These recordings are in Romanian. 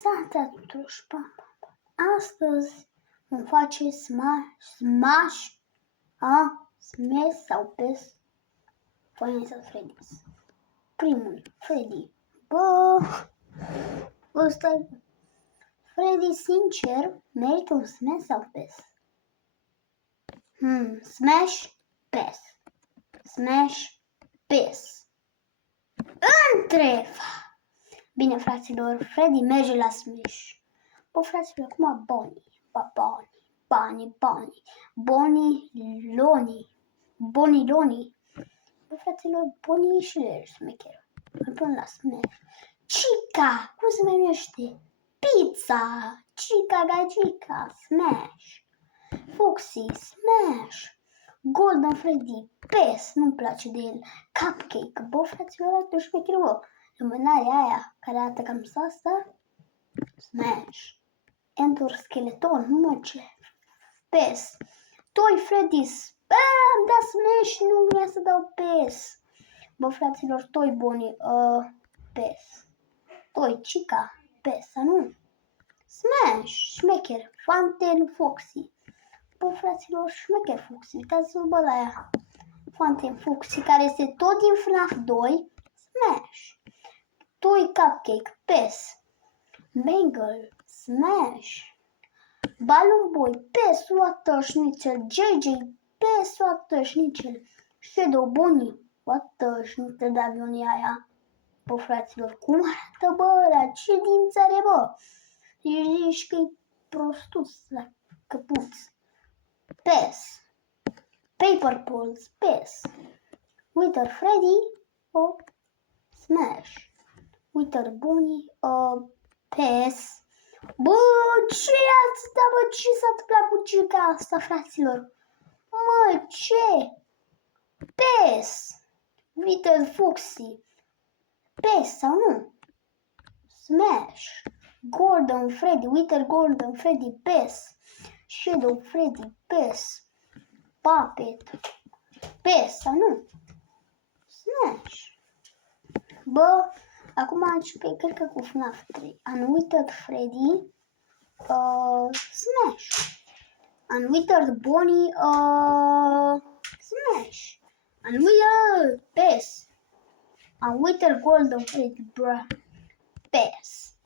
Salutare tuturor și astăzi vom face smash sau PES Five Nights at Freddy's. Primul, Freddy. Ăsta Freddy, sincer, merită un smash sau PES? Smash, PES. Smash, PES. Întreb. Bine, fraților, Freddy merge la Smash. Bă, fraților, acum Bonnie Loni. Bă, fraților, Bonnie și el șmecher. Îl pun la Smash. Chica, cum se mai numește? Pizza, Chica Gagica, Smash. Foxy, Smash. Golden Freddy, PES, nu-mi place de el. Cupcake, bă, fraților, arată șmecher, bă. Lumânarea aia care arată cam asta, Smash. Enter Skeleton, mă, ce? PES. Toy Freddy's. Am dat Smash și nu vrea să dau PES. Bă, fraților, Toy Bonnie, PES. Toy Chica, PES, nu? Smash, șmecher. Fountain Foxy. Bă, fraților, șmecher Foxy. Uitați-vă, bă, la ea. Fountain Foxy, care este tot din FNAF 2, Smash. Toy Cupcake, PES. Mangle, Smash. Balloon Boy, PES, Water Schnitzel. JJ, PES, Water Schnitzel. Shadow Bonnie, Water Schnitzel de avionia aia. Bă, fraților, cum arată, bă, la ce dinți are, bă? Zici că-i prostuț la căpuț. PES. Paper Balls, PES. Wither Freddy, Smash. Wither Bonnie, PES. Bă, ce ați dat, bă, ce s-a întâmplat cu Chica asta, fraților? Mă, ce? PES. Wither Foxy. PES sau nu? Smash. Golden Freddy, Wither Golden Freddy, PES. Shadow Freddy, PES. Puppet, PES sau nu? Smash. Bă, acum începe, cred că cu FNAF 3. Unwithered Freddy, Smash. Unwithered Bonnie, Smash. Unwithered PES. Unwithered Golden Freddy, PES.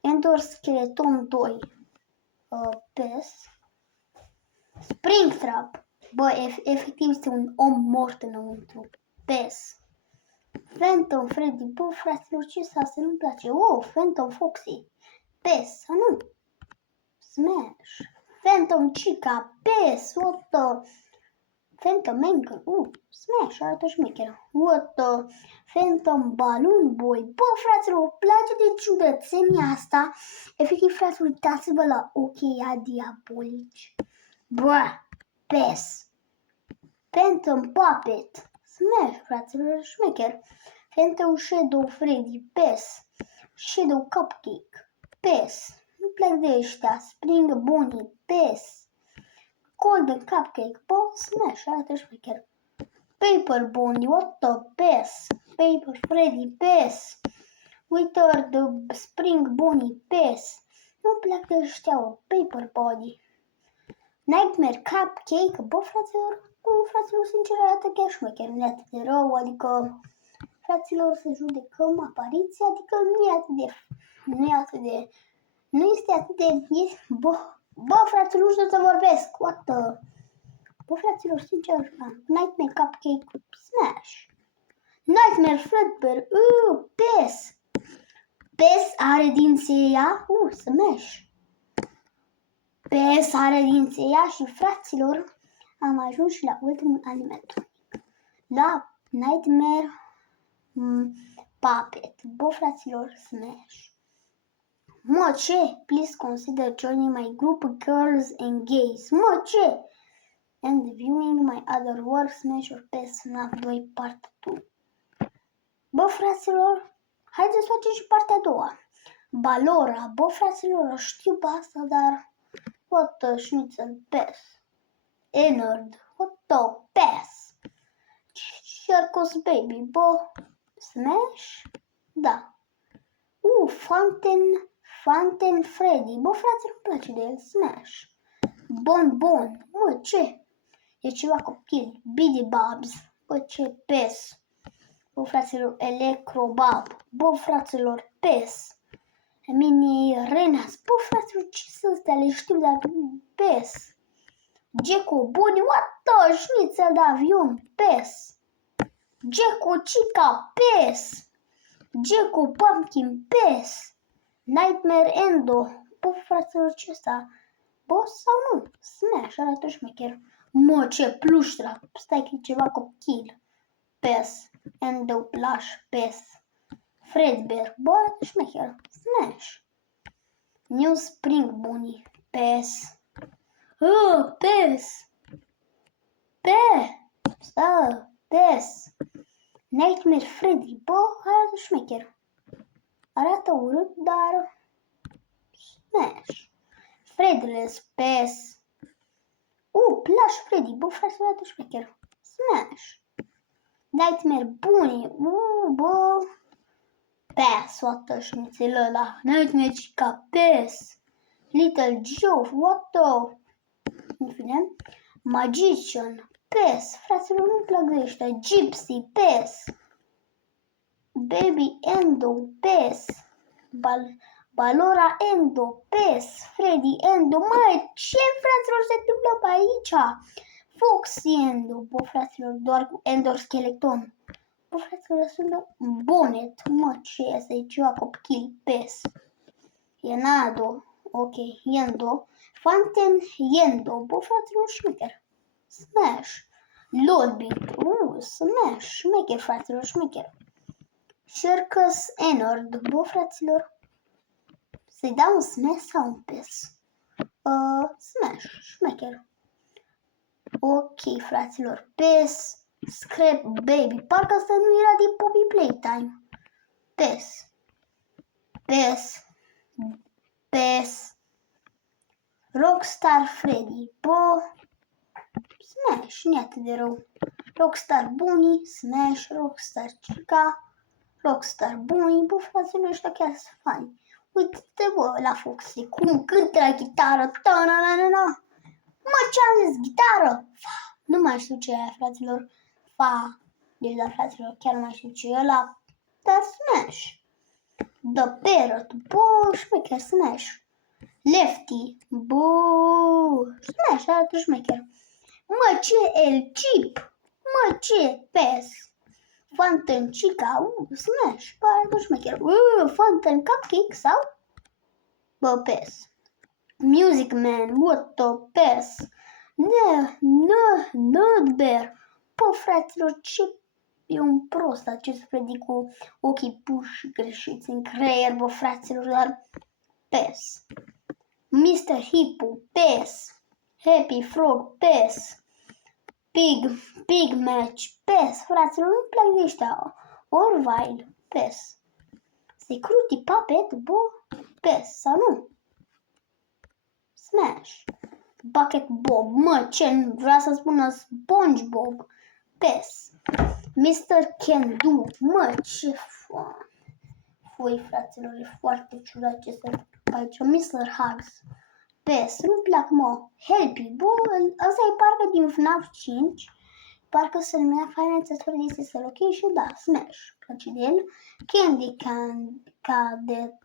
Enter Skeleton 2, PES. Springtrap, bă, efectiv este un om mort înăuntru, PES. Phantom Freddy, bă, fraților, ce să nu-mi place? Phantom Foxy, PES, sau nu? Smash. Phantom Chica, PES, Phantom Mangle, Smash, arată șmecher. Phantom Balloon Boy, bă, fraților, îmi place de ciudățenia asta. Efectiv, fraților, uitați-vă la ochii aia diabolici. Bă, PES. Phantom Puppet, Smash, fraților, șmecher. Phantom Shadow Freddy, PES. Shadow Cupcake, PES. Nu plec de ăștia. Spring Bonnie, PES. Golden Cupcake, bă, Smash, arată șmecher. Paper Bonnie, PES. Paper Freddy, PES. Wither the Spring Bonnie, PES. Nu plec de ăștia, Paper Body. Nightmare Cupcake, bă, fraților, sincer, arată chiar șmecher, nu e atât de rău, adică, fraților, să judecăm apariția, adică nu este atât de, bă, fraților, nu știu să vorbesc, bă, fraților, sincer, Nightmare Cupcake, Smash. Nightmare Fredbear, PES. PES are dinții ea, Smash. PES are dinții ea și, fraților, am ajuns și la ultimul animatronic. La Nightmare Puppet. Bă, fraților, Smash. Mă, ce? Please consider joining my group Girls and Gays. Mă, ce? And viewing my other work, Smash or PES FNAF 2 Part 2. Bă, fraților, haideți să facem și partea a doua. Balora. Bă, fraților, știu pe asta, dar Water Schnitzel, PES. Ennard, PES. Circus Baby, bă, Smash? Da. Fountain Phantom Freddy. Bă, frate, nu-mi place de el. Smash. Bon. Mă, ce? E ceva copil. Biddy Bobs. Bă, ce? PES. Bă, fraților, Electrobab. Bă, fraților, PES. Mini Renas. Bă, fraților, ce sunt astea? Le știu, dar PES. Gecko Bunny. What the? Șnițel de avion. PES. Gecko Chica. PES. Gecko Pumpkin. PES. Nightmare Endo. Bă, fraților, ce ăsta? Boss sau nu? Smash, arată șmecher. Mă, ce pluștra. Stai că e ceva copil. PES. Endo Plush. PES. Fredbear. Bă, arată șmecher. Smash. New Spring Bunny. PES. PES. PES. Nightmare Freddy. Bă, arată șmecher. Arată urât, dar Smash. Fredless, PES. Plush Freddy. Bă, frate, arată șmecher. Smash. Nightmare Bunny. Bă. PES, what the șnițel ăla. Nightmare Chica, PES. Little Joe, what the... În fine. Magician, PES. Fraților, nu-mi plac ăștia. Gypsy, PES. Baby Endo, PES. Balora Endo, PES. Freddy Endo. Măi, ce, fraților, se întâmplă pe aici? Foxy Endo. Bă, fraților, doar cu Endoskeleton. Bă, fraților, sună Bonnet. Mă, ce este? E ceva copil. PES. Yenado. Ok, Yendo. Phantom Yendo. Bă, fraților, șmecher. Smash. Lolbit. Smash. Șmecher, fraților, șmecher. Circus Enord. Bă, fraților. Să-i dau un smash sau un PES? Smash. Șmecher. Ok, fraților. PES. Scrap Baby. Parcă asta nu era din Poppy Playtime. PES. Rockstar Freddy. Bă. Smash. Nu e atât de rău. Rockstar Bunny. Smash. Rockstar Chica. Rockstar Bunny. Bă, fraților, ăștia chiar sunt fani. Uite-te, bă, la Foxy. Cum cântă la chitară. Ta-na-na-na-na. Mă, ce-am zis? Gitară. Nu mai știu ce e aia, fraților. Deci, da, fraților, chiar nu mai știu ce e ăla. Dar Smash. The Parrot. Bă, șmecher, Smash. Lefty. Bă, Smash, arată șmecher. Mă, ce El Chip. Mă, ce PES. Phantom Chica. Smash, arată șmecher. Phantom Cupcake sau? Bă, PES. Music Man. What the PES. Nutbear. Bă, fraților, ce e un prost acest Freddy cu ochii puși greșiți în creier, bă, fraților, dar PES. Mr. Hippo, PES. Happy Frog, PES. Pig Match, PES. Fraților, nu-mi plac de ăștia. Orville, PES. Security Puppet, bă, PES sau nu? Smash. Bucket Bob, mă, ce vrea să spună SpongeBob. PES. Mr. Can Do, mă, ce foi, fraților, e foarte ciudat ce se întâmplă aici. Mr. Hugs, PES, nu-mi plac, mă. Helpy, bă, ăsta e parcă din FNAF 5, parcă se numea Final Fantasy Location, da, Smash, place de el. Candy Cadet,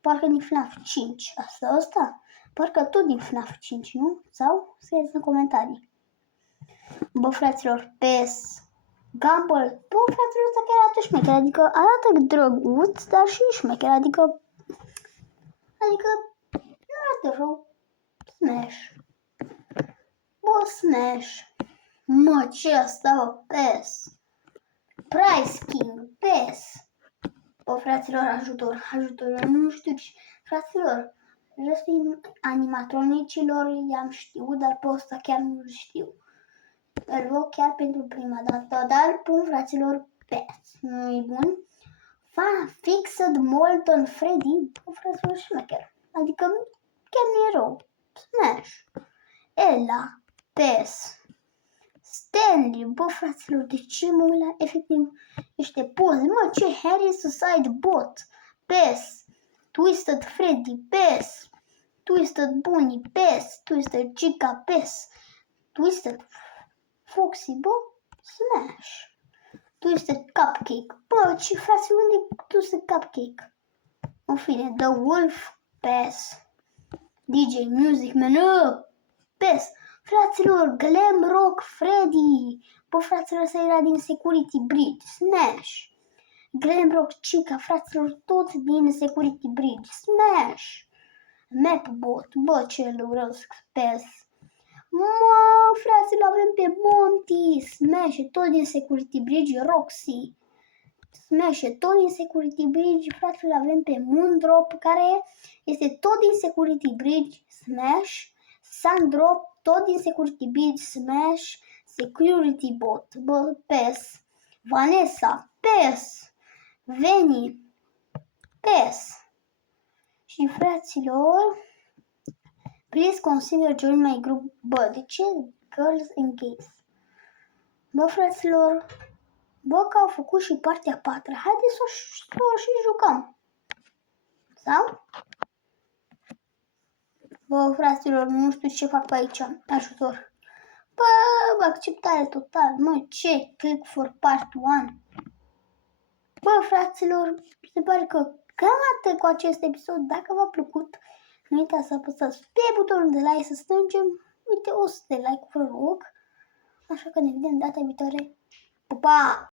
parcă din FNAF 5, ăsta? Parcă tot din FNAF 5, nu? Sau? Scrieți în comentarii. Bă, fraților, PES. Gumball. Bă, fraților, ăsta chiar arată șmecher. Adică arată drăguț, dar și șmecher. Adică nu arată rău. Smash. Bă, Smash. Mă, ce asta, bă? PES. Price King. PES. Bă, fraților, ajutor. Nu știu ce. Fraților, restul animatronicilor i-am știut, dar pe ăsta chiar nu știu. Îl văd chiar pentru prima dată, dar pun, fraților, PES. Nu-i bun. Fixed Molten Freddy, bă, fraților, șmecher. Adică chiar nu e rău. Smash. Ella, PES. Stanley, bă, fraților, de ce mă uit efectiv niște poze? Mă, ce Harry Suicide Bot, PES. Twisted Freddy, PES. Twisted Bunny, PES. Twisted Chica, PES. Twisted Foxy, bă, Smash. Twisted Cupcake. Bă, ce frate, unde e Twisted Cupcake? În fine, The Wolf, PES. DJ Music Man, PES. Fraților, Glam Rock Freddy. Bă, fraților, ăsta era din Security Bridge, Smash. Glam Rock Chica, fraților, tot din Security Bridge, Smash. Mapbot, bă, ce urăsc, PES. Mă, fraților, avem pe Monty, Smash, tot din Security Bridge, Roxy. Smash, tot din Security Bridge, fraților, avem pe Moondrop, care este tot din Security Bridge, Smash. Sandrop, tot din Security Bridge, Smash. Security Bot, bă, PES. Vanessa, PES. Veni, PES. Și fraților, please consider join my group. Bă, de ce Girls and Gays? Bă, fraților, bă, că au făcut și partea 4. Haideți să o și jucăm. Sau? Bă, fraților, nu știu ce fac pe aici. Ajutor. Bă, acceptare total. Mă, ce? Click for part 1. Bă, fraților, se pare că cam atât cu acest episod. Dacă v-a plăcut, nu uitați să apăsați pe butonul de like, să strângem, uite, 100 de like-uri, vă rog. Așa că ne vedem data viitoare. Pa, pa!